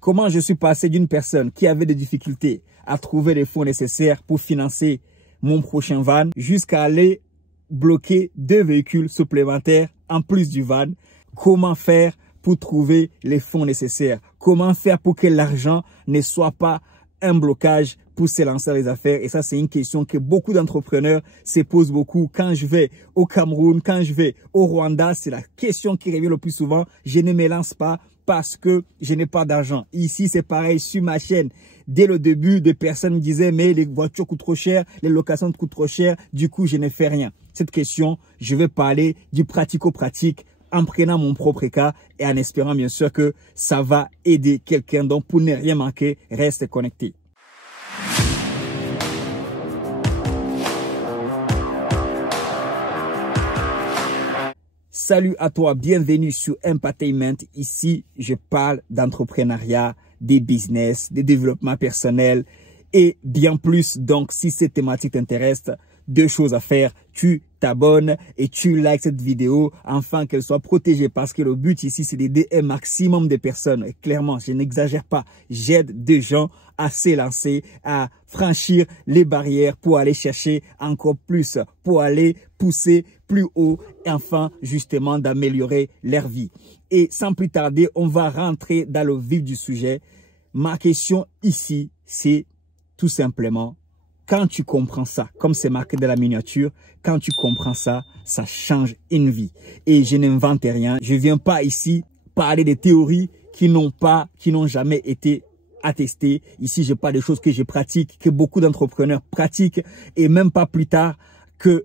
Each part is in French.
comment je suis passé d'une personne qui avait des difficultés à trouver les fonds nécessaires pour financer mon prochain van jusqu'à aller bloquer 2 véhicules supplémentaires en plus du van. Comment faire pour trouver les fonds nécessaires? Comment faire pour que l'argent ne soit pas un blocage pour se lancer dans les affaires? Et ça, c'est une question que beaucoup d'entrepreneurs se posent beaucoup. Quand je vais au Cameroun, quand je vais au Rwanda, c'est la question qui revient le plus souvent. Je ne me lance pas parce que je n'ai pas d'argent. Ici, c'est pareil sur ma chaîne. Dès le début, des personnes me disaient, mais les voitures coûtent trop cher, les locations coûtent trop cher, du coup, je ne fais rien. Cette question, je vais parler du pratico-pratique en prenant mon propre cas et en espérant bien sûr que ça va aider quelqu'un. Donc, pour ne rien manquer, reste connecté. Salut à toi, bienvenue sur Empatainment. Ici, je parle d'entrepreneuriat, des business, des développements personnels et bien plus. Donc, si cette thématique t'intéresse, 2 choses à faire. Tu t'abonnes et tu likes cette vidéo afin qu'elle soit protégée parce que le but ici, c'est d'aider un maximum de personnes. Et clairement, je n'exagère pas. J'aide des gens à s'élancer, à franchir les barrières pour aller chercher encore plus, pour aller pousser plus haut et enfin, justement, d'améliorer leur vie. Et sans plus tarder, on va rentrer dans le vif du sujet. Ma question ici, c'est tout simplement, quand tu comprends ça, comme c'est marqué dans la miniature, quand tu comprends ça, ça change une vie. Et je n'invente rien. Je viens pas ici parler des théories qui n'ont jamais été attestées. Ici, je parle des choses que je pratique, que beaucoup d'entrepreneurs pratiquent. Et même pas plus tard qu'il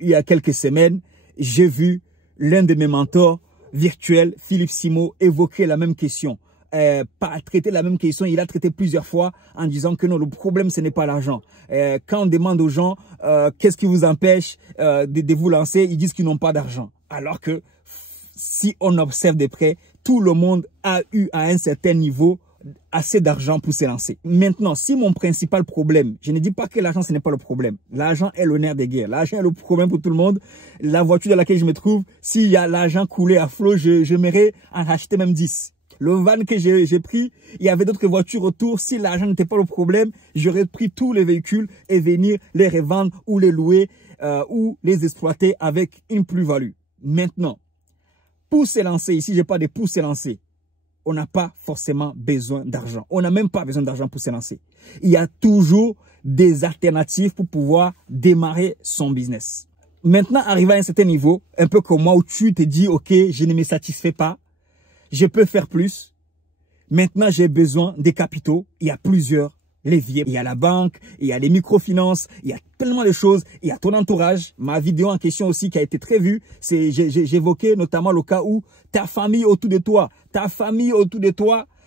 y a quelques semaines, j'ai vu l'un de mes mentors virtuels, Philippe Simo, évoquer la même question. Pas traiter la même question, il a traité plusieurs fois en disant que non, le problème ce n'est pas l'argent. Quand on demande aux gens qu'est-ce qui vous empêche de vous lancer, ils disent qu'ils n'ont pas d'argent. Alors que si on observe de près, tout le monde a eu à un certain niveau assez d'argent pour se lancer. Maintenant, si mon principal problème, je ne dis pas que l'argent ce n'est pas le problème. L'argent est le nerf des guerres. L'argent est le problème pour tout le monde. La voiture dans laquelle je me trouve, s'il y a l'argent coulé à flot, j'aimerais en acheter même 10. Le van que j'ai pris, il y avait d'autres voitures autour. Si l'argent n'était pas le problème, j'aurais pris tous les véhicules et venir les revendre ou les louer ou les exploiter avec une plus-value. Maintenant, pour se lancer, ici, je parle de pour se lancer, on n'a pas forcément besoin d'argent. On n'a même pas besoin d'argent pour se lancer. Il y a toujours des alternatives pour pouvoir démarrer son business. Maintenant, arrivé à un certain niveau, un peu comme moi, où tu te dis, OK, je ne me satisfais pas, je peux faire plus. Maintenant, j'ai besoin des capitaux. Il y a plusieurs leviers. Il y a la banque, il y a les microfinances, il y a tellement de choses. Il y a ton entourage. Ma vidéo en question aussi qui a été très vue, j'évoquais notamment le cas où ta famille autour de toi,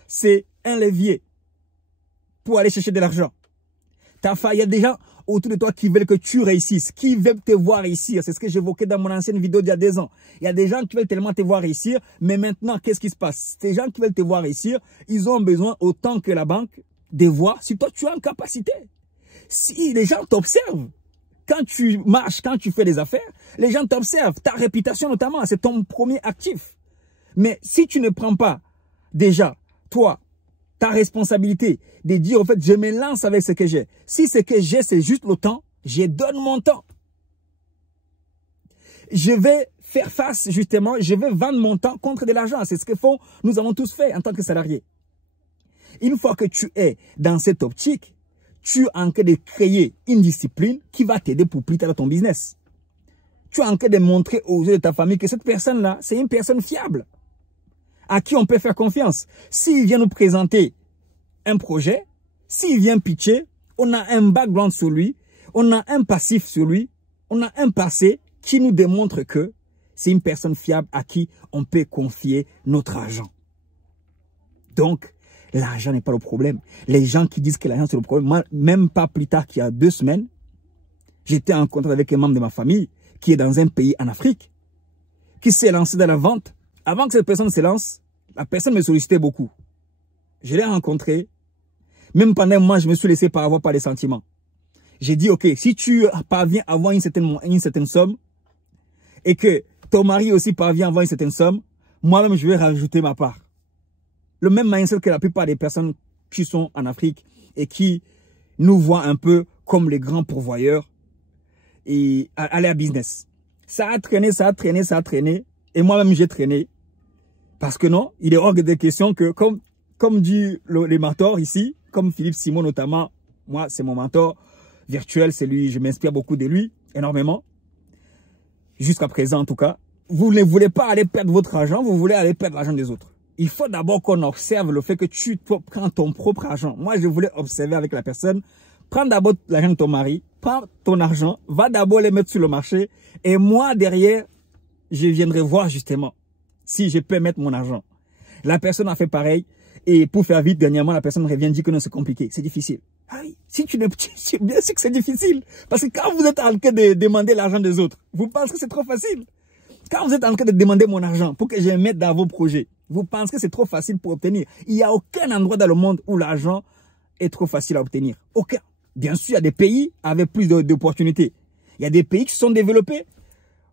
c'est un levier pour aller chercher de l'argent. Il y a des gens autour de toi qui veulent que tu réussisses, qui veulent te voir réussir. C'est ce que j'évoquais dans mon ancienne vidéo d'il y a 2 ans. Il y a des gens qui veulent tellement te voir réussir, mais maintenant, qu'est-ce qui se passe? Ces gens qui veulent te voir réussir, ils ont besoin, autant que la banque, de voir si toi, tu as une capacité. Si les gens t'observent, quand tu marches, quand tu fais des affaires, les gens t'observent. Ta réputation notamment, c'est ton premier actif. Mais si tu ne prends pas déjà, toi, ta responsabilité de dire, en fait, je me lance avec ce que j'ai. Si ce que j'ai, c'est juste le temps, je donne mon temps. Je vais faire face, justement, je vais vendre mon temps contre de l'argent. C'est ce que nous avons tous fait en tant que salariés. Une fois que tu es dans cette optique, tu es en train de créer une discipline qui va t'aider pour plus tard dans ton business. Tu es en train de montrer aux yeux de ta famille que cette personne-là, c'est une personne fiable, à qui on peut faire confiance. S'il vient nous présenter un projet, s'il vient pitcher, on a un background sur lui, on a un passif sur lui, on a un passé qui nous démontre que c'est une personne fiable à qui on peut confier notre argent. Donc, l'argent n'est pas le problème. Les gens qui disent que l'argent c'est le problème, moi, même pas plus tard qu'il y a 2 semaines, j'étais en contact avec un membre de ma famille qui est dans un pays en Afrique, qui s'est lancé dans la vente. Avant que cette personne se lance, la personne me sollicitait beaucoup. Je l'ai rencontré. Même pendant un mois, je me suis laissé avoir par les sentiments. J'ai dit, OK, si tu parviens à avoir une certaine somme et que ton mari aussi parvient à avoir une certaine somme, moi-même, je vais rajouter ma part. le même mindset que la plupart des personnes qui sont en Afrique et qui nous voient un peu comme les grands pourvoyeurs et aller à business. Ça a traîné, ça a traîné, ça a traîné. Et moi-même, j'ai traîné. Parce que non, il est hors de question que, comme dit les mentors ici, comme Philippe Simon notamment, moi, c'est mon mentor virtuel, c'est lui, je m'inspire beaucoup de lui, énormément. Jusqu'à présent, en tout cas. Vous ne voulez pas aller perdre votre argent, vous voulez aller perdre l'argent des autres. Il faut d'abord qu'on observe le fait que tu prends ton propre argent. Moi, je voulais observer avec la personne. Prends d'abord l'argent de ton mari, prends ton argent, va d'abord les mettre sur le marché. Et moi, derrière, je viendrai voir justement si je peux mettre mon argent. La personne a fait pareil. Et pour faire vite, dernièrement, la personne revient dire que non, c'est compliqué, c'est difficile. Ah oui, si tu n'es bien sûr que c'est difficile. Parce que quand vous êtes en train de demander l'argent des autres, vous pensez que c'est trop facile. Quand vous êtes en train de demander mon argent pour que je mette dans vos projets, vous pensez que c'est trop facile pour obtenir. Il n'y a aucun endroit dans le monde où l'argent est trop facile à obtenir. Aucun. Bien sûr, il y a des pays avec plus d'opportunités. Il y a des pays qui se sont développés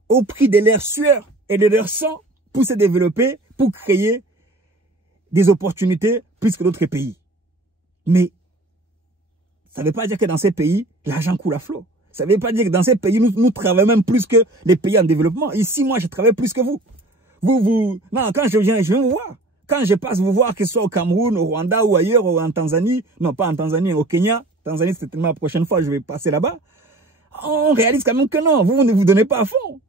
au prix de leur sueur et de leur sang pour se développer, pour créer des opportunités plus que d'autres pays. Mais ça ne veut pas dire que dans ces pays, l'argent coule à flot. Ça ne veut pas dire que dans ces pays, nous travaillons même plus que les pays en développement. Ici, moi, je travaille plus que vous. Non, quand je viens vous voir. Quand je passe vous voir, que ce soit au Cameroun, au Rwanda ou ailleurs, ou en Tanzanie, non, pas en Tanzanie, au Kenya. Tanzanie, c'est tellement la prochaine fois, je vais passer là-bas. On réalise quand même que non, vous ne vous donnez pas à fond.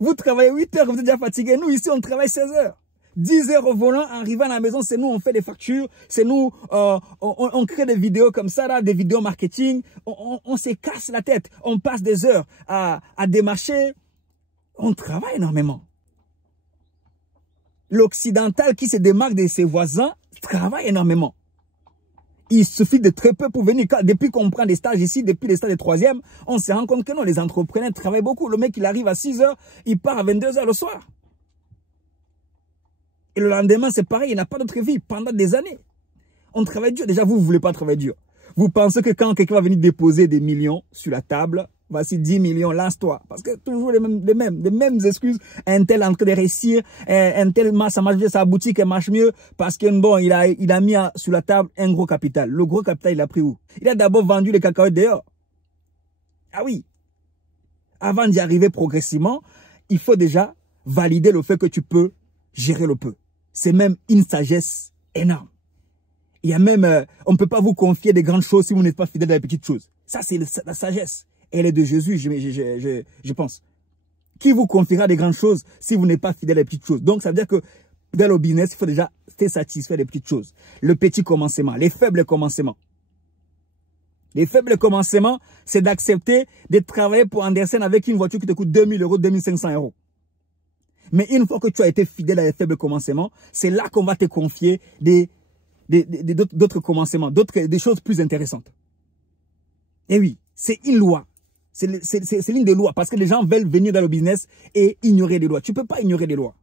Vous travaillez 8 heures, vous êtes déjà fatigué. Nous, ici, on travaille 16 heures. 10 heures au volant, arrivant à la maison, c'est nous, on fait des factures, c'est nous, on crée des vidéos comme ça, là, des vidéos marketing, on se casse la tête, on passe des heures à démarcher, on travaille énormément. L'occidental qui se démarque de ses voisins travaille énormément. Il suffit de très peu pour venir. Depuis qu'on prend des stages ici, depuis les stages de 3e, on se rend compte que non, les entrepreneurs travaillent beaucoup. Le mec, il arrive à 6 heures, il part à 22 heures le soir. Et le lendemain, c'est pareil, il n'a pas d'autre vie pendant des années. On travaille dur. Déjà, vous ne voulez pas travailler dur. Vous pensez que quand quelqu'un va venir déposer des millions sur la table, voici 10 millions, lance-toi. Parce que toujours les mêmes excuses. Un tel en train de réussir, un tel, ça marche bien, sa boutique, elle marche mieux. Parce que bon, il a mis sur la table un gros capital. Le gros capital, il a pris où? Il a d'abord vendu les cacahuètes dehors. Ah oui. Avant d'y arriver progressivement, il faut déjà valider le fait que tu peux gérer le peu. C'est même une sagesse énorme. Il y a même, on ne peut pas vous confier des grandes choses si vous n'êtes pas fidèle à les petites choses. Ça, c'est la sagesse. Elle est de Jésus, je pense. Qui vous confiera des grandes choses si vous n'êtes pas fidèle à les petites choses? Donc, ça veut dire que dans le business, il faut déjà être satisfait des petites choses. Le petit commencement, les faibles commencements. Les faibles commencements, c'est d'accepter de travailler pour Andersen avec une voiture qui te coûte 2000 euros, 2500 euros. Mais une fois que tu as été fidèle à les faibles commencements, c'est là qu'on va te confier d'autres commencements, des choses plus intéressantes. Et oui, c'est une loi. C'est l'une des lois parce que les gens veulent venir dans le business et ignorer les lois. Tu ne peux pas ignorer les lois.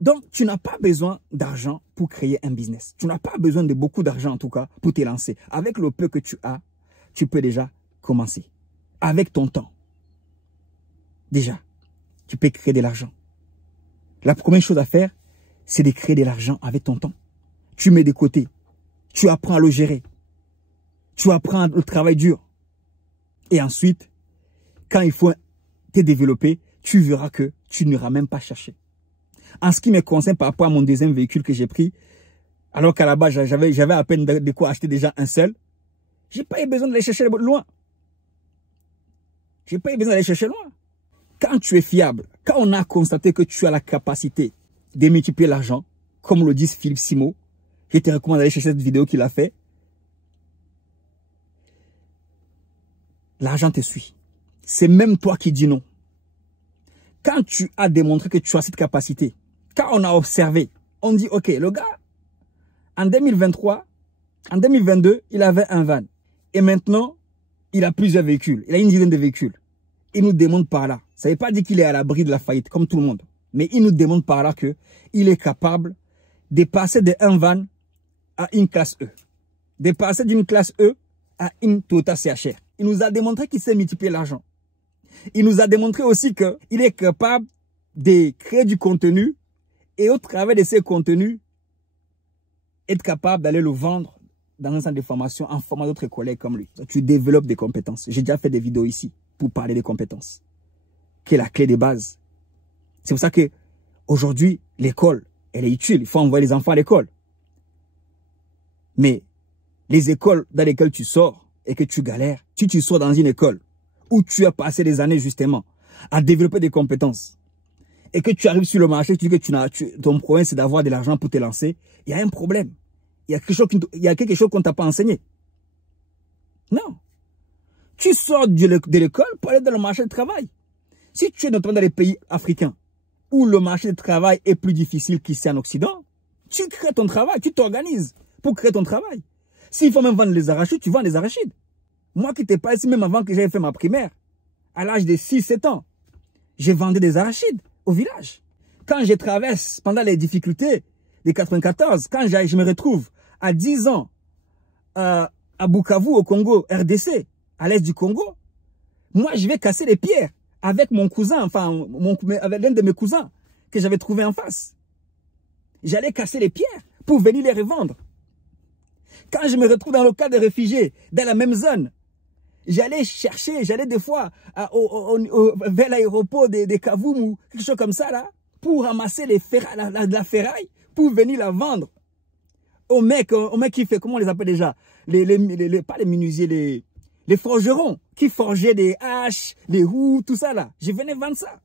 Donc, tu n'as pas besoin d'argent pour créer un business. Tu n'as pas besoin de beaucoup d'argent en tout cas pour te lancer. Avec le peu que tu as, tu peux déjà commencer. Avec ton temps. Déjà, tu peux créer de l'argent. La première chose à faire, c'est de créer de l'argent avec ton temps. Tu mets de côté. Tu apprends à le gérer. Tu apprends le travail dur. Et ensuite, quand il faut te développer, tu verras que tu n'iras même pas chercher. En ce qui me concerne par rapport à mon deuxième véhicule que j'ai pris, alors qu'à la base, j'avais à peine de quoi acheter déjà un seul, j'ai pas eu besoin d'aller chercher loin. J'ai pas eu besoin d'aller chercher loin. Quand tu es fiable, quand on a constaté que tu as la capacité de multiplier l'argent, comme le dit Philippe Simon, je te recommande d'aller chercher cette vidéo qu'il a fait. L'argent te suit. C'est même toi qui dis non. Quand tu as démontré que tu as cette capacité, quand on a observé, on dit, ok, le gars, en 2023, en 2022, il avait un van. Et maintenant, il a plusieurs véhicules. Il a une dizaine de véhicules. Il nous démontre par là. Ça ne veut pas dire qu'il est à l'abri de la faillite, comme tout le monde. Mais il nous démontre par là qu'il est capable de passer de un van à une classe E. De passer d'une classe E à une Toyota CHR. Il nous a démontré qu'il sait multiplier l'argent. Il nous a démontré aussi qu'il est capable de créer du contenu et au travers de ces contenus, être capable d'aller le vendre dans un centre de formation en formant d'autres collègues comme lui. Tu développes des compétences. J'ai déjà fait des vidéos ici pour parler des compétences, qui est la clé des bases. C'est pour ça que aujourd'hui, l'école, elle est utile. Il faut envoyer les enfants à l'école. Mais les écoles dans lesquelles tu sors et que tu galères, si tu sors dans une école où tu as passé des années justement à développer des compétences et que tu arrives sur le marché, tu dis que ton problème c'est d'avoir de l'argent pour te lancer, il y a un problème. Il y a quelque chose qu'on ne t'a pas enseigné. Non. Tu sors de l'école pour aller dans le marché du travail. Si tu es notamment dans les pays africains où le marché du travail est plus difficile qu'ici en Occident, tu crées ton travail, tu t'organises pour créer ton travail. S'il faut même vendre les arachides, tu vends les arachides. Moi qui n'étais pas ici, même avant que j'aie fait ma primaire, à l'âge de 6-7 ans, j'ai vendu des arachides au village. Quand je traverse pendant les difficultés de 94, quand je me retrouve à 10 ans à Bukavu, au Congo, RDC, à l'est du Congo, moi je vais casser les pierres avec mon cousin, enfin avec l'un de mes cousins que j'avais trouvé en face. J'allais casser les pierres pour venir les revendre. Quand je me retrouve dans le cas de réfugiés, dans la même zone, j'allais des fois vers l'aéroport de Kavumu ou quelque chose comme ça là, pour ramasser la ferraille, pour venir la vendre aux mecs qui fait, comment on les appelle déjà, pas les menuisiers, les forgerons qui forgeaient des haches, des roues, tout ça là. Je venais vendre ça.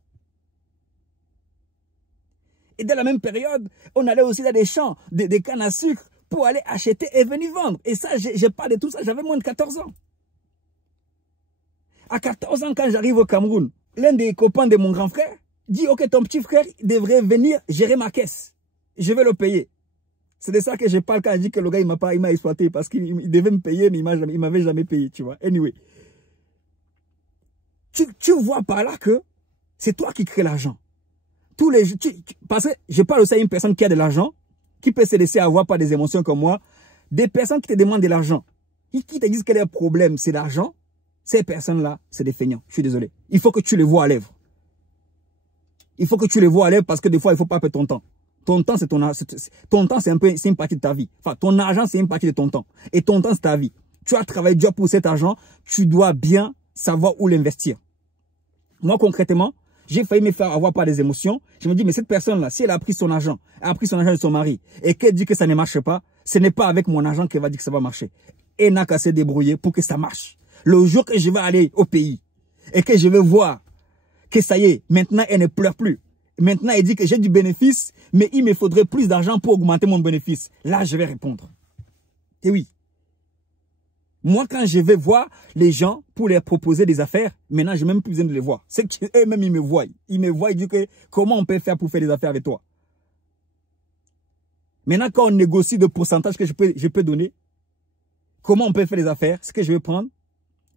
Et dans la même période, on allait aussi dans des champs, des cannes à sucre pour aller acheter et venir vendre. Et ça, j'ai pas de tout ça, j'avais moins de 14 ans. À 14 ans, quand j'arrive au Cameroun, l'un des copains de mon grand frère dit « Ok, ton petit frère devrait venir gérer ma caisse. Je vais le payer. » C'est de ça que je parle quand je dis que le gars, il m'a exploité parce qu'il devait me payer, mais il m'avait jamais payé, tu vois. Anyway. Tu vois par là que c'est toi qui crée l'argent. Parce que je parle aussi à une personne qui a de l'argent, qui peut se laisser avoir par des émotions comme moi, des personnes qui te demandent de l'argent, qui te disent que leur problème, c'est l'argent. Ces personnes-là, c'est des feignants. Je suis désolé. Il faut que tu les vois à l'œuvre. Il faut que tu les vois à l'œuvre parce que des fois, il ne faut pas perdre ton temps. Ton temps, c'est une partie de ta vie. Enfin, ton argent, c'est une partie de ton temps. Et ton temps, c'est ta vie. Tu as travaillé dur pour cet argent. Tu dois bien savoir où l'investir. Moi, concrètement, j'ai failli me faire avoir par des émotions. Je me dis, mais cette personne-là, si elle a pris son argent, elle a pris son argent de son mari, et qu'elle dit que ça ne marche pas, ce n'est pas avec mon argent qu'elle va dire que ça va marcher. Elle n'a qu'à se débrouiller pour que ça marche. Le jour que je vais aller au pays, et que je vais voir que ça y est, maintenant elle ne pleure plus. Maintenant elle dit que j'ai du bénéfice, mais il me faudrait plus d'argent pour augmenter mon bénéfice. Là, je vais répondre. Et oui. Moi, quand je vais voir les gens pour leur proposer des affaires, maintenant, je n'ai même plus besoin de les voir. C'est qu'eux-mêmes, ils me voient. Ils me voient, ils disent que comment on peut faire pour faire des affaires avec toi. Maintenant, quand on négocie de pourcentage que je peux donner, comment on peut faire des affaires, ce que je vais prendre,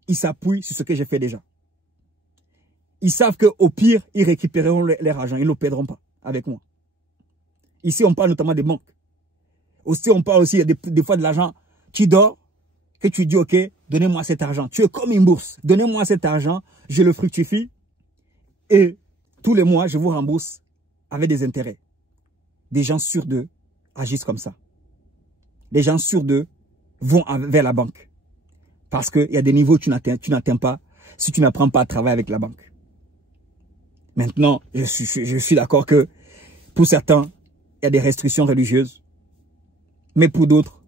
ils s'appuient sur ce que j'ai fait déjà. Ils savent qu'au pire, ils récupéreront leur argent. Ils ne le perdront pas avec moi. Ici, on parle notamment des banques. Aussi, on parle aussi des fois de l'argent qui dort, que tu dis, ok, donnez-moi cet argent. Tu es comme une bourse. Donnez-moi cet argent, je le fructifie et tous les mois, je vous rembourse avec des intérêts. Des gens sur d'eux agissent comme ça. Les gens sur d'eux vont vers la banque. Parce qu'il y a des niveaux que tu n'atteins pas si tu n'apprends pas à travailler avec la banque. Maintenant, je suis d'accord que pour certains, il y a des restrictions religieuses. Mais pour d'autres,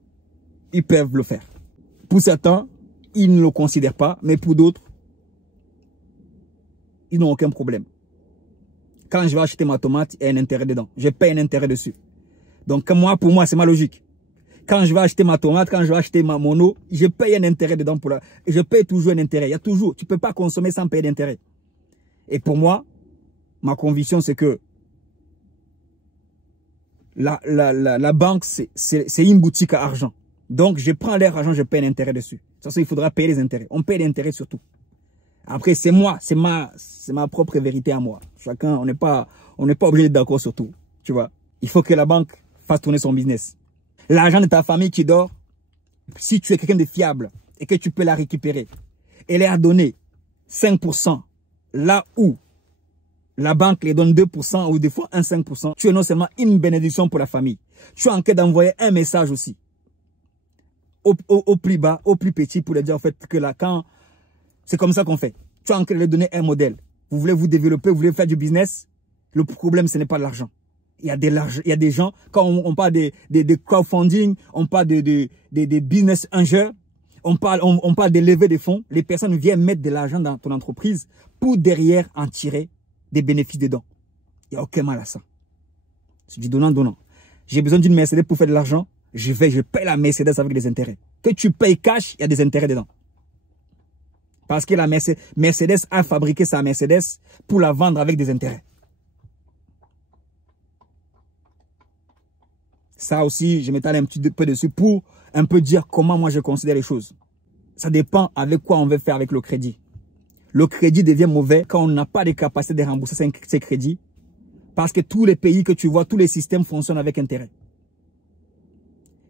ils peuvent le faire. Pour certains, ils ne le considèrent pas. Mais pour d'autres, ils n'ont aucun problème. Quand je vais acheter ma tomate, il y a un intérêt dedans. Je paye un intérêt dessus. Donc pour moi, c'est ma logique. Quand je vais acheter ma tomate, quand je vais acheter mon eau, je paye un intérêt dedans. Et je paye toujours un intérêt. Il y a toujours. Tu ne peux pas consommer sans payer d'intérêt. Et pour moi, ma conviction, c'est que la banque, c'est une boutique à argent. Donc, je prends leur argent, je paye un intérêt dessus. De toute façon, il faudra payer les intérêts. On paye les intérêts surtout. Après, c'est moi, c'est ma propre vérité à moi. Chacun, on n'est pas obligé d'être d'accord sur tout. Tu vois. Il faut que la banque fasse tourner son business. L'argent de ta famille qui dort, si tu es quelqu'un de fiable et que tu peux la récupérer et leur donner 5% là où la banque les donne 2% ou des fois 1,5%. Tu es non seulement une bénédiction pour la famille, tu es en train d'envoyer un message aussi au plus bas, au plus petit pour leur dire en fait que là, quand c'est comme ça qu'on fait. Tu es en train de leur donner un modèle. Vous voulez vous développer, vous voulez faire du business. Le problème, ce n'est pas l'argent. Il y a des gens, quand on parle de crowdfunding, on parle de business angels, on parle de lever des fonds. Les personnes viennent mettre de l'argent dans ton entreprise pour derrière en tirer des bénéfices dedans. Il n'y a aucun mal à ça. C'est du donnant-donnant. J'ai besoin d'une Mercedes pour faire de l'argent. Je paye la Mercedes avec des intérêts. Que tu payes cash, il y a des intérêts dedans. Parce que la Mercedes a fabriqué sa Mercedes pour la vendre avec des intérêts. Ça aussi, je m'étale un petit peu dessus pour un peu dire comment moi je considère les choses. Ça dépend avec quoi on veut faire avec le crédit. Le crédit devient mauvais quand on n'a pas de capacité de rembourser ses crédits. Parce que tous les pays que tu vois, tous les systèmes fonctionnent avec intérêt.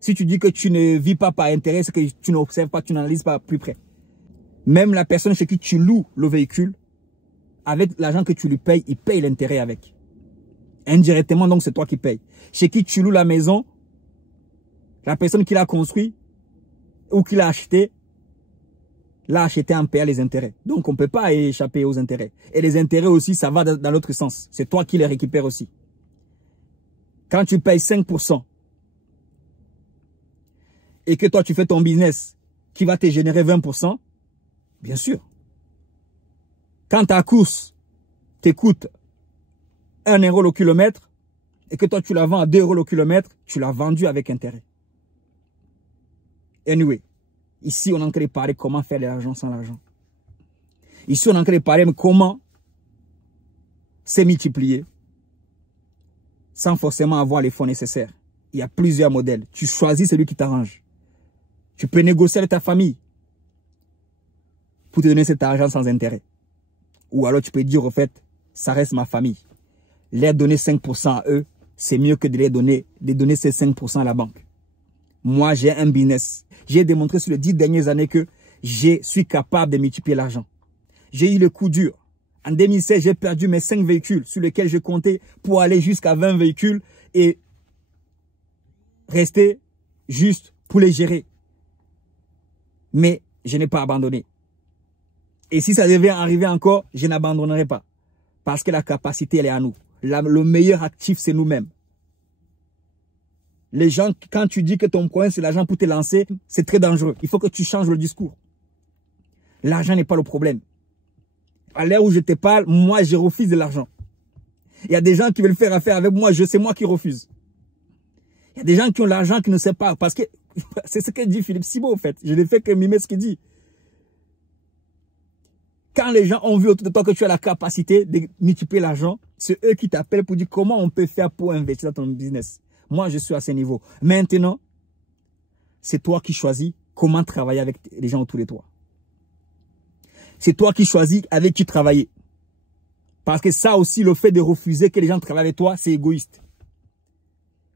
Si tu dis que tu ne vis pas par intérêt, c'est que tu n'observes pas, tu n'analyses pas plus près. Même la personne chez qui tu loues le véhicule, avec l'argent que tu lui payes, il paye l'intérêt avec. Indirectement, donc, c'est toi qui payes. Chez qui tu loues la maison, la personne qui l'a construit ou qui l'a acheté en payant les intérêts. Donc, on ne peut pas échapper aux intérêts. Et les intérêts aussi, ça va dans l'autre sens. C'est toi qui les récupères aussi. Quand tu payes 5%, et que toi, tu fais ton business qui va te générer 20%, bien sûr. Quand ta course te coûte 1 euro le kilomètre et que toi, tu la vends à 2 euros le kilomètre, tu l'as vendu avec intérêt. Anyway, ici, on est en train de parler comment faire de l'argent sans l'argent. Ici, on est en train de parler comment se multiplier sans forcément avoir les fonds nécessaires. Il y a plusieurs modèles. Tu choisis celui qui t'arrange. Tu peux négocier avec ta famille pour te donner cet argent sans intérêt. Ou alors tu peux dire, au fait, ça reste ma famille. Les donner 5% à eux, c'est mieux que de donner ces 5% à la banque. Moi, j'ai un business. J'ai démontré sur les 10 dernières années que je suis capable de multiplier l'argent. J'ai eu le coup dur. En 2016, j'ai perdu mes 5 véhicules sur lesquels je comptais pour aller jusqu'à 20 véhicules et rester juste pour les gérer. Mais je n'ai pas abandonné. Et si ça devait arriver encore, je n'abandonnerai pas. Parce que la capacité, elle est à nous. Le meilleur actif, c'est nous-mêmes. Les gens, quand tu dis que ton problème, c'est l'argent pour te lancer, c'est très dangereux. Il faut que tu changes le discours. L'argent n'est pas le problème. À l'heure où je te parle, moi, je refuse de l'argent. Il y a des gens qui veulent faire affaire avec moi, c'est moi qui refuse. Il y a des gens qui ont l'argent qui ne savent pas. Parce que c'est ce que dit Philippe Simon, en fait. Je ne fais que mimer ce qu'il dit. Quand les gens ont vu autour de toi que tu as la capacité de multiplier l'argent, c'est eux qui t'appellent pour dire comment on peut faire pour investir dans ton business. Moi, je suis à ce niveau. Maintenant, c'est toi qui choisis comment travailler avec les gens autour de toi. C'est toi qui choisis avec qui travailler. Parce que ça aussi, le fait de refuser que les gens travaillent avec toi, c'est égoïste.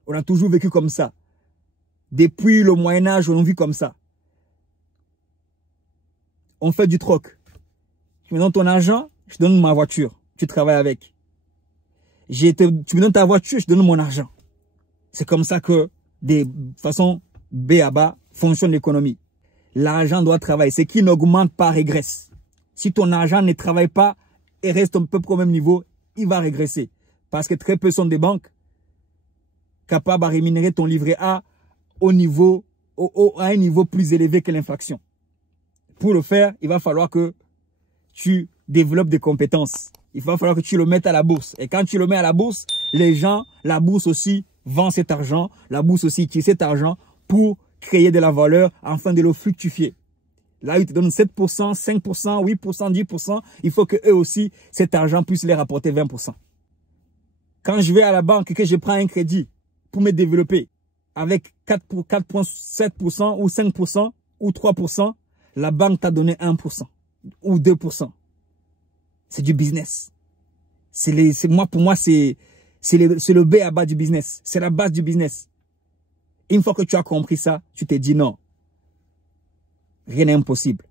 On a toujours vécu comme ça. Depuis le Moyen-Âge, on a vu comme ça. On fait du troc. Tu me donnes ton argent, je te donne ma voiture. Tu travailles avec. Tu me donnes ta voiture, je te donne mon argent. C'est comme ça que, de façon B à bas, fonctionne l'économie. L'argent doit travailler. Ce qui n'augmente pas régresse. Si ton argent ne travaille pas et reste un peu au même niveau, il va régresser. Parce que très peu sont des banques capables de rémunérer ton livret A à un niveau plus élevé que l'inflation. Pour le faire, il va falloir que tu développes des compétences. Il va falloir que tu le mettes à la bourse. Et quand tu le mets à la bourse, les gens, la bourse aussi vend cet argent. La bourse aussi utilise cet argent pour créer de la valeur afin de le fructifier. Là, ils te donnent 7%, 5%, 8%, 10%. Il faut que eux aussi, cet argent puisse les rapporter 20%. Quand je vais à la banque et que je prends un crédit pour me développer avec 4,7% ou 5% ou 3%, la banque t'a donné 1% ou 2%. C'est du business. Pour moi, c'est le B à bas du business. C'est la base du business. Une fois que tu as compris ça, tu te dis non. Rien n'est impossible.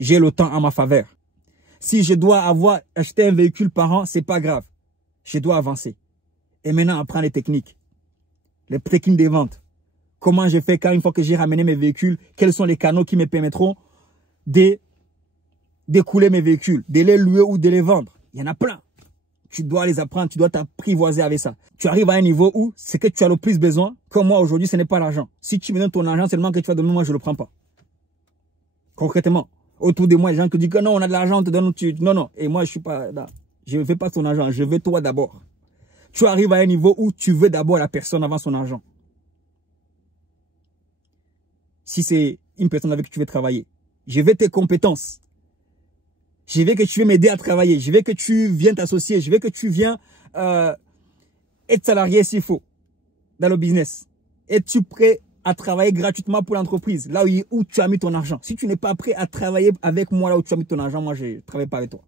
J'ai le temps en ma faveur. Si je dois avoir acheté un véhicule par an, c'est pas grave. Je dois avancer. Et maintenant, apprendre les techniques des ventes. Comment je fais quand une fois que j'ai ramené mes véhicules, quels sont les canaux qui me permettront d'écouler mes véhicules, de les louer ou de les vendre. Il y en a plein. Tu dois les apprendre, tu dois t'apprivoiser avec ça. Tu arrives à un niveau où ce que tu as le plus besoin, comme moi aujourd'hui, ce n'est pas l'argent. Si tu me donnes ton argent, seulement que tu vas donner, moi je ne le prends pas. Concrètement, autour de moi, les gens qui disent que non, on a de l'argent, on te donne, non, non. Et moi, je suis pas là. Je ne veux pas ton argent, je veux toi d'abord. Tu arrives à un niveau où tu veux d'abord la personne avant son argent. Si c'est une personne avec qui tu veux travailler, je veux tes compétences. Je veux que tu veux m'aider à travailler. Je veux que tu viennes t'associer. Je veux que tu viennes être salarié s'il faut dans le business. Es-tu prêt à travailler gratuitement pour l'entreprise, là où tu as mis ton argent? Si tu n'es pas prêt à travailler avec moi là où tu as mis ton argent, moi je ne travaille pas avec toi.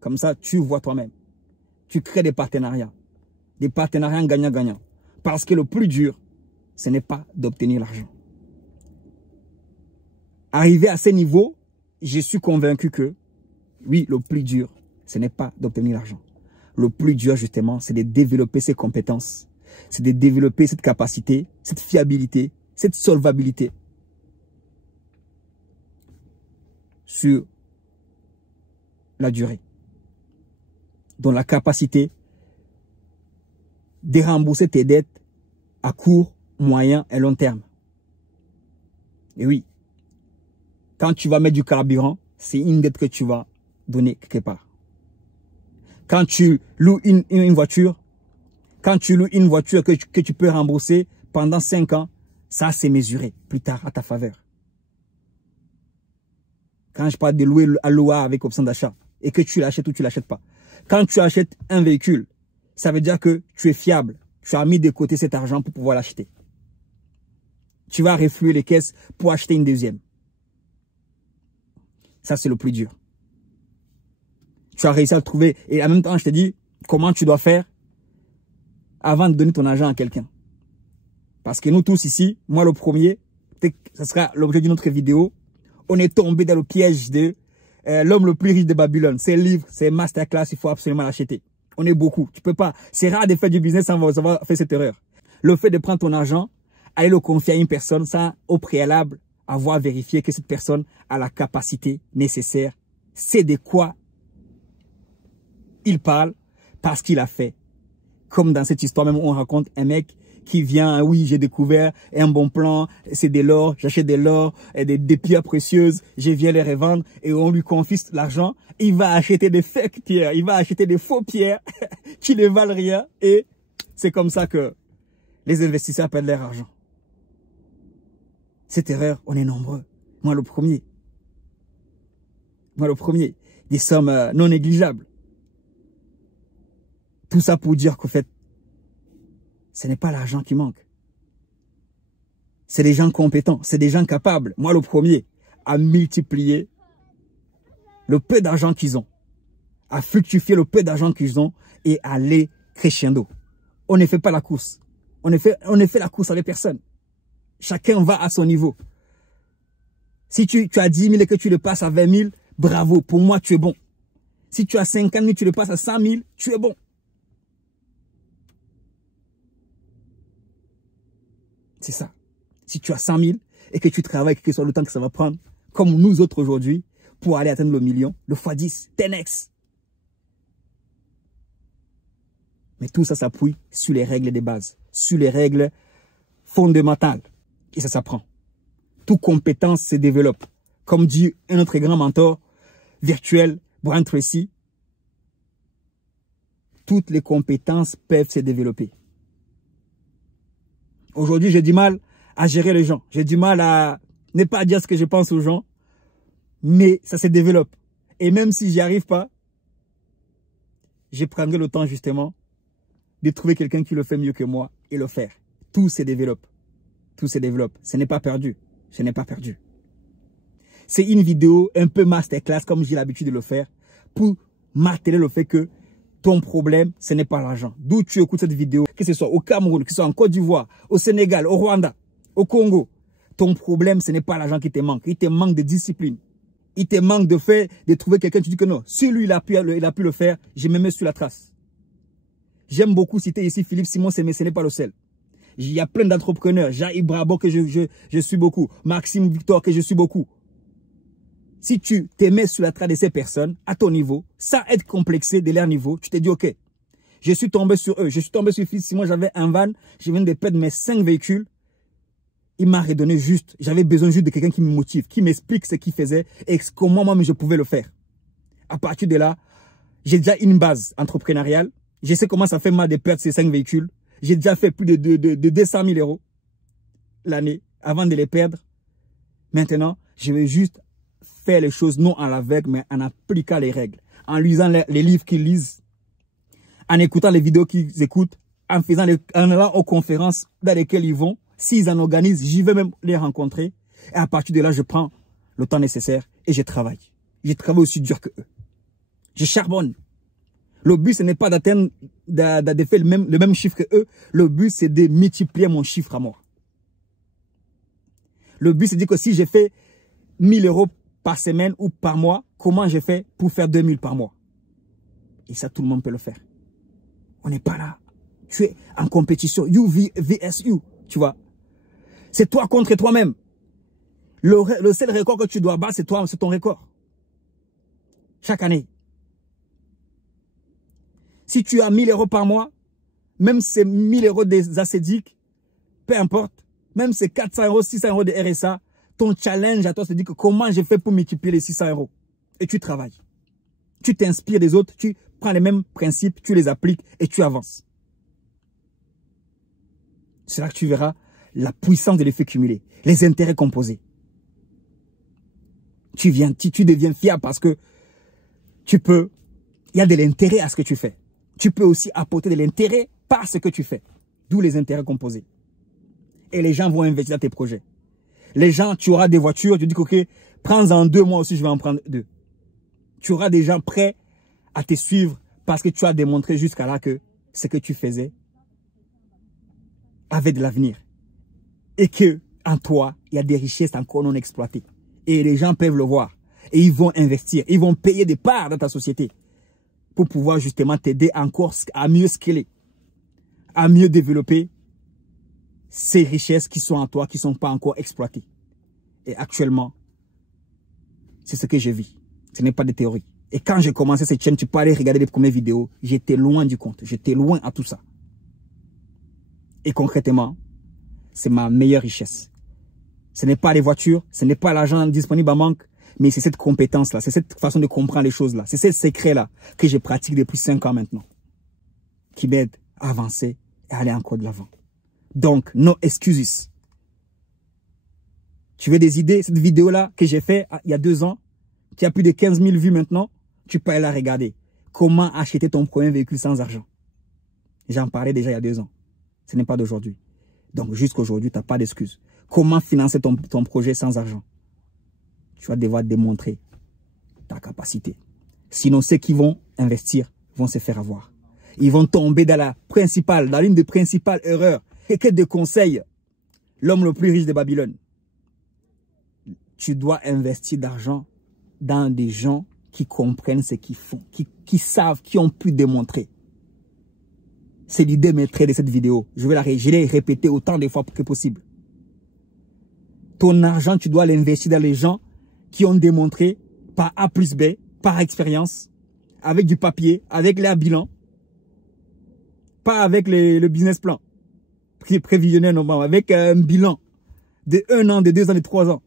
Comme ça, tu vois toi-même. Tu crées des partenariats gagnant-gagnant. Parce que le plus dur, ce n'est pas d'obtenir l'argent. Arrivé à ce niveau, je suis convaincu que, oui, le plus dur, ce n'est pas d'obtenir l'argent. Le plus dur, justement, c'est de développer ses compétences. C'est de développer cette capacité, cette fiabilité, cette solvabilité sur la durée. Donc, la capacité de rembourser tes dettes à court, moyen et long terme. Et oui, quand tu vas mettre du carburant, c'est une dette que tu vas donner quelque part. Quand tu loues une voiture, que tu peux rembourser pendant 5 ans, ça c'est mesuré plus tard à ta faveur. Quand je parle de louer à louer avec option d'achat et que tu l'achètes ou tu ne l'achètes pas. Quand tu achètes un véhicule, ça veut dire que tu es fiable. Tu as mis de côté cet argent pour pouvoir l'acheter. Tu vas refluer les caisses pour acheter une deuxième. Ça, c'est le plus dur. Tu as réussi à le trouver. Et en même temps, je te dis comment tu dois faire avant de donner ton argent à quelqu'un. Parce que nous tous ici, moi le premier, ce sera l'objet d'une autre vidéo, on est tombé dans le piège de l'homme le plus riche de Babylone. C'est le livre, c'est masterclass, il faut absolument l'acheter. On est beaucoup. Tu peux pas. C'est rare de faire du business sans avoir fait cette erreur. Le fait de prendre ton argent, aller le confier à une personne sans au préalable avoir vérifié que cette personne a la capacité nécessaire, c'est de quoi il parle parce qu'il a fait. Comme dans cette histoire même où on raconte un mec qui vient, oui, j'ai découvert un bon plan, c'est de l'or, j'achète de l'or, des pierres précieuses, je viens les revendre et on lui confisque l'argent. Il va acheter des fake pierres, il va acheter des faux pierres qui ne valent rien et c'est comme ça que les investisseurs perdent leur argent. Cette erreur, on est nombreux. Moi, le premier. Des sommes non négligeables. Tout ça pour dire qu'au fait, ce n'est pas l'argent qui manque. C'est des gens compétents, c'est des gens capables. Moi, le premier, à multiplier le peu d'argent qu'ils ont, à fructifier le peu d'argent qu'ils ont et à aller crescendo. On ne fait pas la course. On ne fait la course avec personne. Chacun va à son niveau. Si tu as 10 000 et que tu le passes à 20 000, bravo, pour moi, tu es bon. Si tu as 50 000 et tu le passes à 100 000, tu es bon. C'est ça. Si tu as 100 000 et que tu travailles, quel que soit le temps que ça va prendre, comme nous autres aujourd'hui, pour aller atteindre le million, le x10, 10x. Mais tout ça s'appuie sur les règles de base, sur les règles fondamentales. Et ça s'apprend. Toute compétence se développe. Comme dit un autre grand mentor virtuel, Brian Tracy, toutes les compétences peuvent se développer. Aujourd'hui, j'ai du mal à gérer les gens. J'ai du mal à ne pas dire ce que je pense aux gens. Mais ça se développe. Et même si j'y arrive pas, je prendrai le temps justement de trouver quelqu'un qui le fait mieux que moi et le faire. Tout se développe. Tout se développe. Ce n'est pas perdu. Ce n'est pas perdu. C'est une vidéo un peu masterclass comme j'ai l'habitude de le faire pour marteler le fait que ton problème, ce n'est pas l'argent. D'où tu écoutes cette vidéo, que ce soit au Cameroun, que ce soit en Côte d'Ivoire, au Sénégal, au Rwanda, au Congo. Ton problème, ce n'est pas l'argent qui te manque. Il te manque de discipline. Il te manque de trouver quelqu'un, tu dis que non, si lui il a pu le faire, je me mets sur la trace. J'aime beaucoup citer ici Philippe Simon, ce n'est pas le seul. Il y a plein d'entrepreneurs, Jair Brabo que je suis beaucoup, Maxime Victor que je suis beaucoup. Si tu te mets sur la trace de ces personnes, à ton niveau, sans être complexé de leur niveau, tu te dis ok, je suis tombé sur eux, je suis tombé sur Philippe Simon, j'avais un van, je viens de perdre mes 5 véhicules. Il m'a redonné juste, j'avais besoin juste de quelqu'un qui me motive, qui m'explique ce qu'il faisait et comment moi je pouvais le faire. À partir de là, j'ai déjà une base entrepreneuriale. Je sais comment ça fait mal de perdre ces 5 véhicules. J'ai déjà fait plus de 200 000 euros l'année avant de les perdre. Maintenant, je vais juste faire les choses non à l'aveugle, mais en appliquant les règles. En lisant les livres qu'ils lisent, en écoutant les vidéos qu'ils écoutent, en allant aux conférences dans lesquelles ils vont. S'ils en organisent, j'y vais même les rencontrer. Et à partir de là, je prends le temps nécessaire et je travaille. Je travaille aussi dur que eux. Je charbonne. Le but, ce n'est pas d'atteindre, de faire le même chiffre que eux. Le but, c'est de multiplier mon chiffre à moi. Le but, c'est de dire que si j'ai fait 1000 euros par semaine ou par mois, comment je fais pour faire 2000 par mois? Et ça, tout le monde peut le faire. On n'est pas là. Tu es en compétition. You vs you. Tu vois. C'est toi contre toi-même. Le seul record que tu dois battre, c'est toi, c'est ton record. Chaque année. Si tu as 1000 euros par mois, même ces 1000 euros des assédiques, peu importe, même ces 400 euros, 600 euros de RSA, ton challenge à toi, c'est de dire que comment j'ai fait pour multiplier les 600 euros. Et tu travailles. Tu t'inspires des autres, tu prends les mêmes principes, tu les appliques et tu avances. C'est là que tu verras la puissance de l'effet cumulé, les intérêts composés. Tu deviens fiable parce que il y a de l'intérêt à ce que tu fais. Tu peux aussi apporter de l'intérêt par ce que tu fais. D'où les intérêts composés. Et les gens vont investir dans tes projets. Les gens, tu auras des voitures, tu dis ok, prends-en 2 mois aussi, je vais en prendre 2. Tu auras des gens prêts à te suivre parce que tu as démontré jusqu'à là que ce que tu faisais avait de l'avenir. Et que en toi, il y a des richesses encore non exploitées. Et les gens peuvent le voir. Et ils vont investir. Ils vont payer des parts dans ta société pour pouvoir justement t'aider encore à mieux scaler, à mieux développer ces richesses qui sont en toi, qui ne sont pas encore exploitées. Et actuellement, c'est ce que je vis. Ce n'est pas des théories. Et quand j'ai commencé cette chaîne, tu peux aller regarder les premières vidéos. J'étais loin du compte. J'étais loin à tout ça. Et concrètement, c'est ma meilleure richesse. Ce n'est pas les voitures, ce n'est pas l'argent disponible en manque, mais c'est cette compétence-là, c'est cette façon de comprendre les choses-là, c'est ce secret-là que je pratique depuis 5 ans maintenant, qui m'aide à avancer et à aller encore de l'avant. Donc, no excuses. Tu veux des idées? Cette vidéo-là que j'ai fait il y a 2 ans, qui a plus de 15 000 vues maintenant, tu peux aller la regarder. Comment acheter ton premier véhicule sans argent? J'en parlais déjà il y a 2 ans. Ce n'est pas d'aujourd'hui. Donc, jusqu'aujourd'hui, tu n'as pas d'excuses. Comment financer ton projet sans argent? Tu vas devoir démontrer ta capacité. Sinon, ceux qui vont investir vont se faire avoir. Ils vont tomber dans l'une des principales erreurs. Et que de conseils, l'homme le plus riche de Babylone. Tu dois investir d'argent dans des gens qui comprennent ce qu'ils font, qui savent, qui ont pu démontrer. C'est l'idée maîtresse de cette vidéo. Je l'ai répéter autant de fois que possible. Ton argent, tu dois l'investir dans les gens qui ont démontré par A plus B, par expérience, avec du papier, avec leur bilan, pas avec le business plan prévisionnel normalement, avec un bilan de 1 an, de 2 ans, de 3 ans.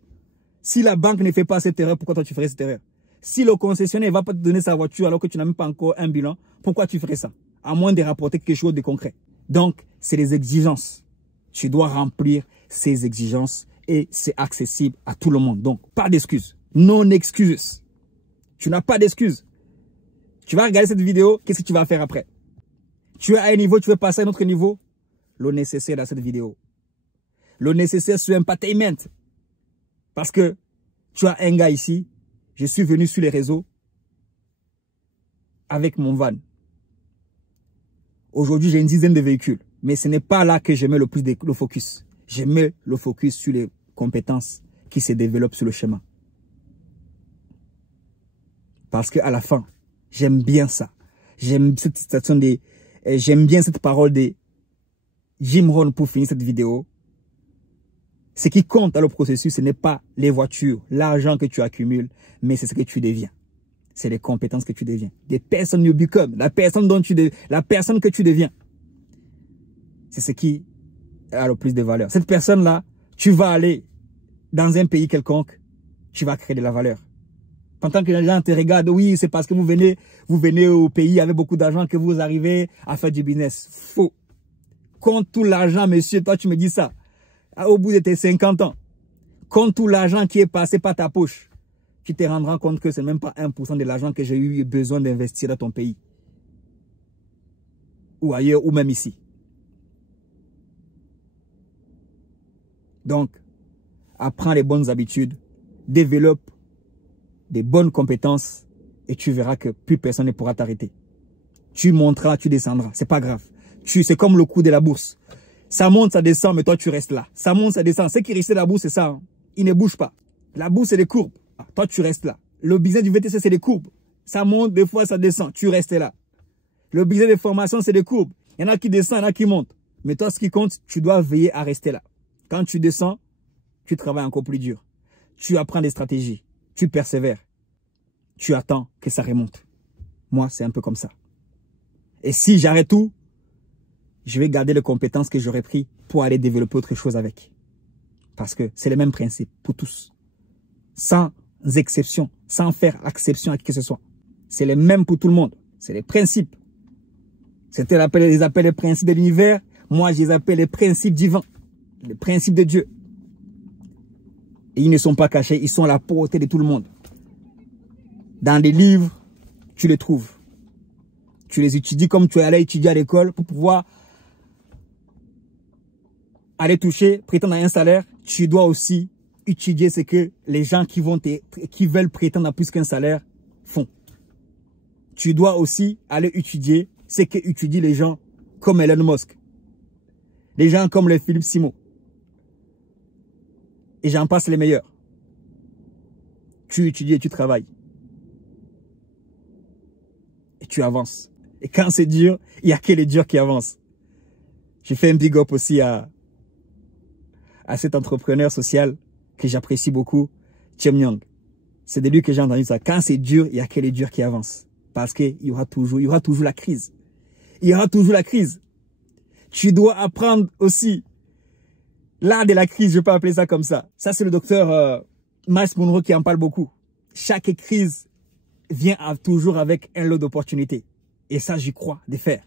Si la banque ne fait pas cette erreur, pourquoi toi tu ferais cette erreur? Si le concessionnaire ne va pas te donner sa voiture alors que tu n'as même pas encore un bilan, pourquoi tu ferais ça? À moins de rapporter quelque chose de concret. Donc, c'est les exigences. Tu dois remplir ces exigences et c'est accessible à tout le monde. Donc, pas d'excuses. Non excuses. Tu n'as pas d'excuses. Tu vas regarder cette vidéo, qu'est-ce que tu vas faire après? Tu es à un niveau, tu veux passer à un autre niveau? Le nécessaire dans cette vidéo. Le nécessaire sur Empatainment. Parce que tu as un gars ici, je suis venu sur les réseaux avec mon van. Aujourd'hui, j'ai une dizaine de véhicules. Mais ce n'est pas là que je mets le plus le focus. Je mets le focus sur les compétences qui se développent sur le chemin. Parce qu'à la fin, j'aime bien ça. J'aime cette citation j'aime bien cette parole de Jim Rohn pour finir cette vidéo. Ce qui compte dans le processus, ce n'est pas les voitures, l'argent que tu accumules, mais c'est ce que tu deviens. C'est les compétences que tu deviens. Des personnes you become, la personne que tu deviens. C'est ce qui a le plus de valeur. Cette personne-là, tu vas aller dans un pays quelconque, tu vas créer de la valeur. Pendant que les gens te regardent, oui, c'est parce que vous venez au pays avec beaucoup d'argent que vous arrivez à faire du business. Faux. Compte tout l'argent, monsieur, toi tu me dis ça. Au bout de tes 50 ans, compte tout l'argent qui est passé par ta poche. Tu te rendras compte que ce n'est même pas 1% de l'argent que j'ai eu besoin d'investir dans ton pays. Ou ailleurs, ou même ici. Donc, apprends les bonnes habitudes, développe des bonnes compétences et tu verras que plus personne ne pourra t'arrêter. Tu monteras, tu descendras, c'est pas grave. C'est comme le cours de la bourse. Ça monte, ça descend, mais toi tu restes là. Ça monte, ça descend. Ce qui reste de la bourse, c'est ça. Hein. Il ne bouge pas. La bourse, c'est des courbes. Toi, tu restes là. Le business du VTC, c'est des courbes. Ça monte, des fois, ça descend. Tu restes là. Le business de formation, c'est des courbes. Il y en a qui descendent, il y en a qui montent. Mais toi, ce qui compte, tu dois veiller à rester là. Quand tu descends, tu travailles encore plus dur. Tu apprends des stratégies. Tu persévères. Tu attends que ça remonte. Moi, c'est un peu comme ça. Et si j'arrête tout, je vais garder les compétences que j'aurais prises pour aller développer autre chose avec. Parce que c'est le même principe pour tous. Sans exception, sans faire exception à qui que ce soit. C'est le même pour tout le monde. C'est les principes. C'était les appels les principes de l'univers. Moi, je les appelle les principes divins. Les principes de Dieu. Et ils ne sont pas cachés. Ils sont à la portée de tout le monde. Dans les livres, tu les trouves. Tu les étudies comme tu es allé étudier à l'école pour pouvoir aller toucher, prétendre à un salaire. Tu dois aussi étudier ce que les gens qui veulent prétendre à plus qu'un salaire font. Tu dois aussi aller étudier ce que étudient les gens comme Elon Musk. Les gens comme les Philippe Simon. Et j'en passe les meilleurs. Tu étudies et tu travailles. Et tu avances. Et quand c'est dur, il n'y a que les durs qui avancent. J'ai fait un big up aussi à cet entrepreneur social que j'apprécie beaucoup, Chem Young. C'est de lui que j'ai entendu ça. Quand c'est dur, il n'y a que les durs qui avancent. Parce qu'il y aura toujours la crise. Il y aura toujours la crise. Tu dois apprendre aussi l'art de la crise, je peux appeler ça comme ça. Ça, c'est le docteur Miles Monroe qui en parle beaucoup. Chaque crise vient toujours avec un lot d'opportunités. Et ça, j'y crois de faire.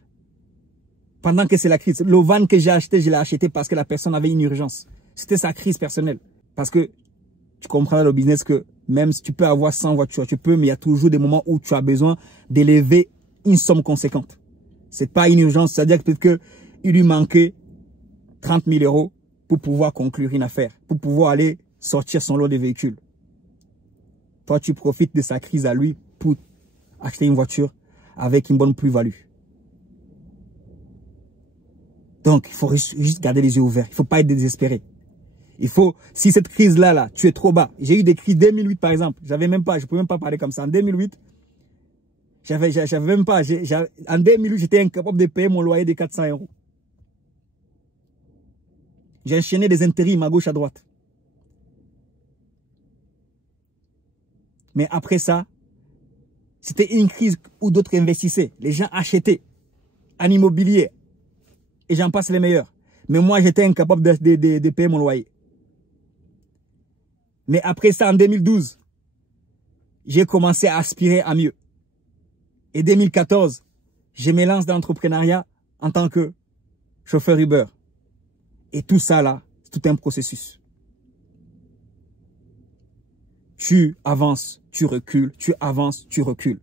Pendant que c'est la crise, le van que j'ai acheté, je l'ai acheté parce que la personne avait une urgence. C'était sa crise personnelle. Parce que tu comprends dans le business que même si tu peux avoir 100 voitures, tu peux, mais il y a toujours des moments où tu as besoin d'élever une somme conséquente. C'est pas une urgence, c'est-à-dire peut-être qu'il lui manquait 30 000 euros pour pouvoir conclure une affaire, pour pouvoir aller sortir son lot de véhicules. Toi, tu profites de sa crise à lui pour acheter une voiture avec une bonne plus-value. Donc, il faut juste garder les yeux ouverts. Il ne faut pas être désespéré. Il faut, si cette crise-là, tu es trop bas. J'ai eu des crises 2008, par exemple. Je ne pouvais même pas parler comme ça. En 2008, en 2008, j'étais incapable de payer mon loyer de 400 euros. J'ai enchaîné des intérims à gauche, à droite. Mais après ça, c'était une crise où d'autres investissaient. Les gens achetaient en immobilier. Et j'en passe les meilleurs. Mais moi, j'étais incapable de payer mon loyer. Mais après ça, en 2012, j'ai commencé à aspirer à mieux. Et 2014, je me lance dans l'entrepreneuriat en tant que chauffeur Uber. Et tout ça là, c'est tout un processus. Tu avances, tu recules, tu avances, tu recules.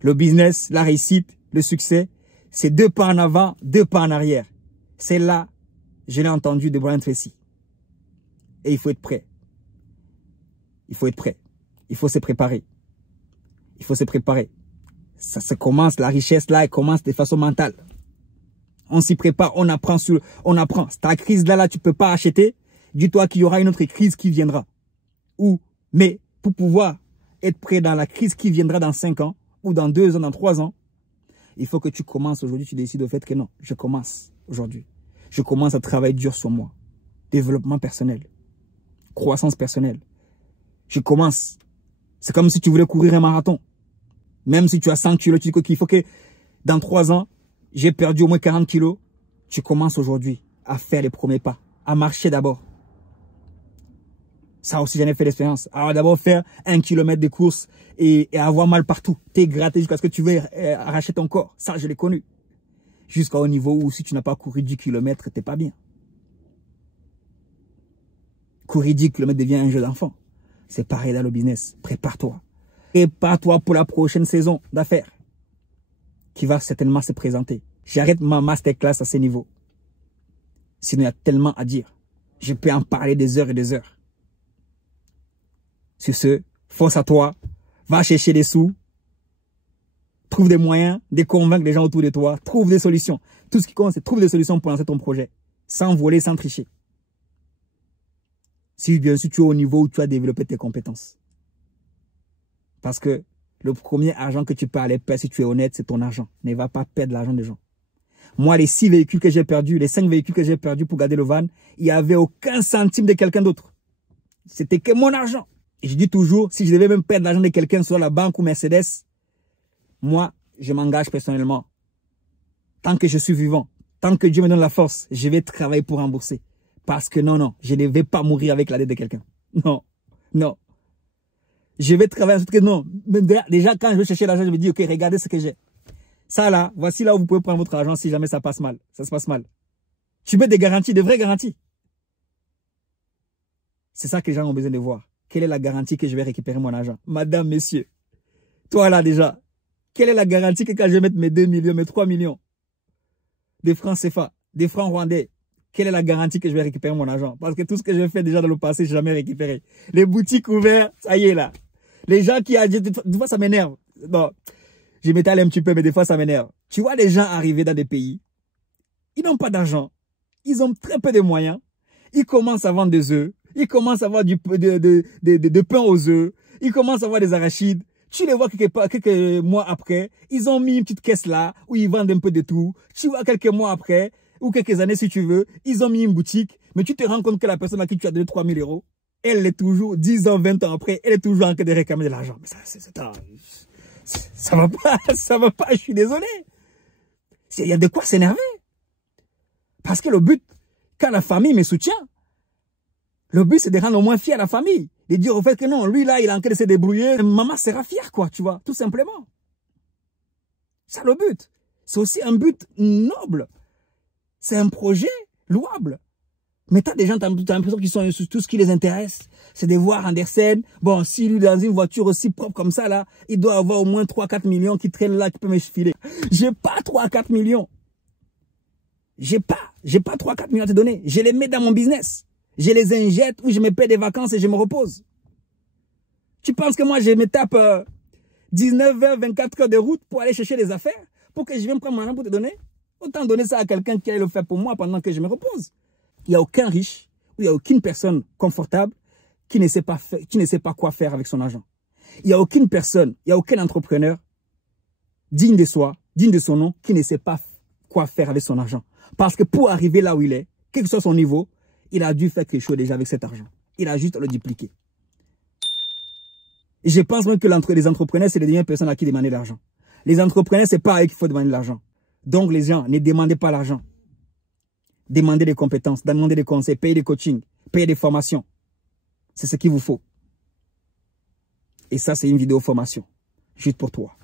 Le business, la réussite, le succès, c'est 2 pas en avant, 2 pas en arrière. C'est là, je l'ai entendu de Brian Tracy. Et il faut être prêt. Il faut être prêt. Il faut se préparer. Il faut se préparer. Ça se commence, la richesse là, elle commence de façon mentale. On s'y prépare, on apprend. Ta crise là, tu peux pas acheter. Dis-toi qu'il y aura une autre crise qui viendra. Mais pour pouvoir être prêt dans la crise qui viendra dans 5 ans, ou dans 2 ans, dans 3 ans, il faut que tu commences aujourd'hui, tu décides au fait que non, je commence aujourd'hui. Je commence à travailler dur sur moi. Développement personnel. Croissance personnelle. Je commence. C'est comme si tu voulais courir un marathon. Même si tu as 100 kilos, tu dis qu'il faut que dans 3 ans, j'ai perdu au moins 40 kilos. Tu commences aujourd'hui à faire les premiers pas, à marcher d'abord. Ça aussi, j'en ai fait l'expérience. Alors d'abord faire 1 kilomètre de course et avoir mal partout. T'es gratté jusqu'à ce que tu veux arracher ton corps. Ça, je l'ai connu. Jusqu'au niveau où si tu n'as pas couru 10 kilomètres, t'es pas bien. Courir 10 kilomètres devient un jeu d'enfant. C'est pareil dans le business. Prépare-toi. Prépare-toi pour la prochaine saison d'affaires qui va certainement se présenter. J'arrête ma masterclass à ce niveau. Sinon, il y a tellement à dire. Je peux en parler des heures et des heures. Sur ce, force à toi. Va chercher des sous. Trouve des moyens de convaincre les gens autour de toi. Trouve des solutions. Tout ce qui compte, c'est trouve des solutions pour lancer ton projet. Sans voler, sans tricher. Si bien sûr tu es au niveau où tu as développé tes compétences. Parce que le premier argent que tu peux aller perdre, si tu es honnête, c'est ton argent. Ne va pas perdre l'argent des gens. Moi, les 6 véhicules que j'ai perdus, les 5 véhicules que j'ai perdus pour garder le van, il n'y avait aucun centime de quelqu'un d'autre. C'était que mon argent. Et je dis toujours, si je devais même perdre l'argent de quelqu'un sur la banque ou Mercedes, moi, je m'engage personnellement. Tant que je suis vivant, tant que Dieu me donne la force, je vais travailler pour rembourser. Parce que non, je ne vais pas mourir avec la dette de quelqu'un. Non. Je vais travailler ensuite que non. Déjà, quand je vais chercher l'argent, je me dis, ok, regardez ce que j'ai. Ça là, voici là où vous pouvez prendre votre argent si jamais ça passe mal. Ça se passe mal. Tu mets des garanties, de vraies garanties. C'est ça que les gens ont besoin de voir. Quelle est la garantie que je vais récupérer mon argent? Madame, messieurs, toi là déjà, quelle est la garantie que quand je vais mettre mes 2 millions, mes 3 millions de francs CFA, des francs rwandais, quelle est la garantie que je vais récupérer mon argent? Parce que tout ce que j'ai fait déjà dans le passé, je n'ai jamais récupéré. Les boutiques ouvertes, ça y est là. Les gens qui agissent, des fois ça m'énerve. Non, je m'étale un petit peu, mais des fois ça m'énerve. Tu vois les gens arriver dans des pays, ils n'ont pas d'argent, ils ont très peu de moyens, ils commencent à vendre des œufs, ils commencent à vendre de pain aux œufs, ils commencent à vendre des arachides. Tu les vois quelques mois après, ils ont mis une petite caisse là, où ils vendent un peu de tout. Tu vois quelques mois après, ou quelques années si tu veux, ils ont mis une boutique, mais tu te rends compte que la personne à qui tu as donné 3 000 euros, elle est toujours, 10 ans, 20 ans après, elle est toujours en train de réclamer de l'argent. Mais ça va pas, je suis désolé. Il y a de quoi s'énerver. Parce que le but, quand la famille me soutient, le but c'est de rendre au moins fier la famille. De dire au fait que non, lui là, il est en train de se débrouiller. Maman sera fière quoi, tu vois, tout simplement. C'est le but. C'est aussi un but noble. C'est un projet louable. Mais t'as des gens, t'as l'impression qu'ils sont tout ce qui les intéresse, c'est de voir Andersen. Bon, si lui dans une voiture aussi propre comme ça là, il doit avoir au moins 3-4 millions qui traînent là, qui peut me filer. J'ai pas 3-4 millions. J'ai pas 3-4 millions à te donner. Je les mets dans mon business. Je les injecte ou je me paie des vacances et je me repose. Tu penses que moi je me tape 19 heures, 24 heures de route pour aller chercher des affaires, pour que je vienne prendre mon argent pour te donner? Autant donner ça à quelqu'un qui allait le faire pour moi pendant que je me repose. Il n'y a aucun riche, ou il n'y a aucune personne confortable qui ne sait pas quoi faire avec son argent. Il n'y a aucune personne, il n'y a aucun entrepreneur digne de soi, digne de son nom, qui ne sait pas quoi faire avec son argent. Parce que pour arriver là où il est, quel que soit son niveau, il a dû faire quelque chose déjà avec cet argent. Il a juste à le dupliquer. Et je pense même que les entrepreneurs, c'est les dernières personnes à qui demander l'argent. Les entrepreneurs, c'est pas à eux qu'il faut demander l'argent. Donc les gens, ne demandez pas l'argent. Demandez des compétences, demandez des conseils, payez des coachings, payez des formations. C'est ce qu'il vous faut. Et ça, c'est une vidéo formation. Juste pour toi.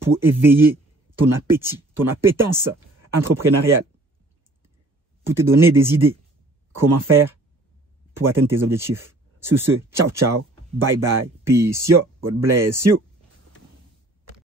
Pour éveiller ton appétit, ton appétence entrepreneuriale. Pour te donner des idées. Comment faire pour atteindre tes objectifs. Sur ce, ciao, ciao. Bye, bye. Peace. Yo. God bless you.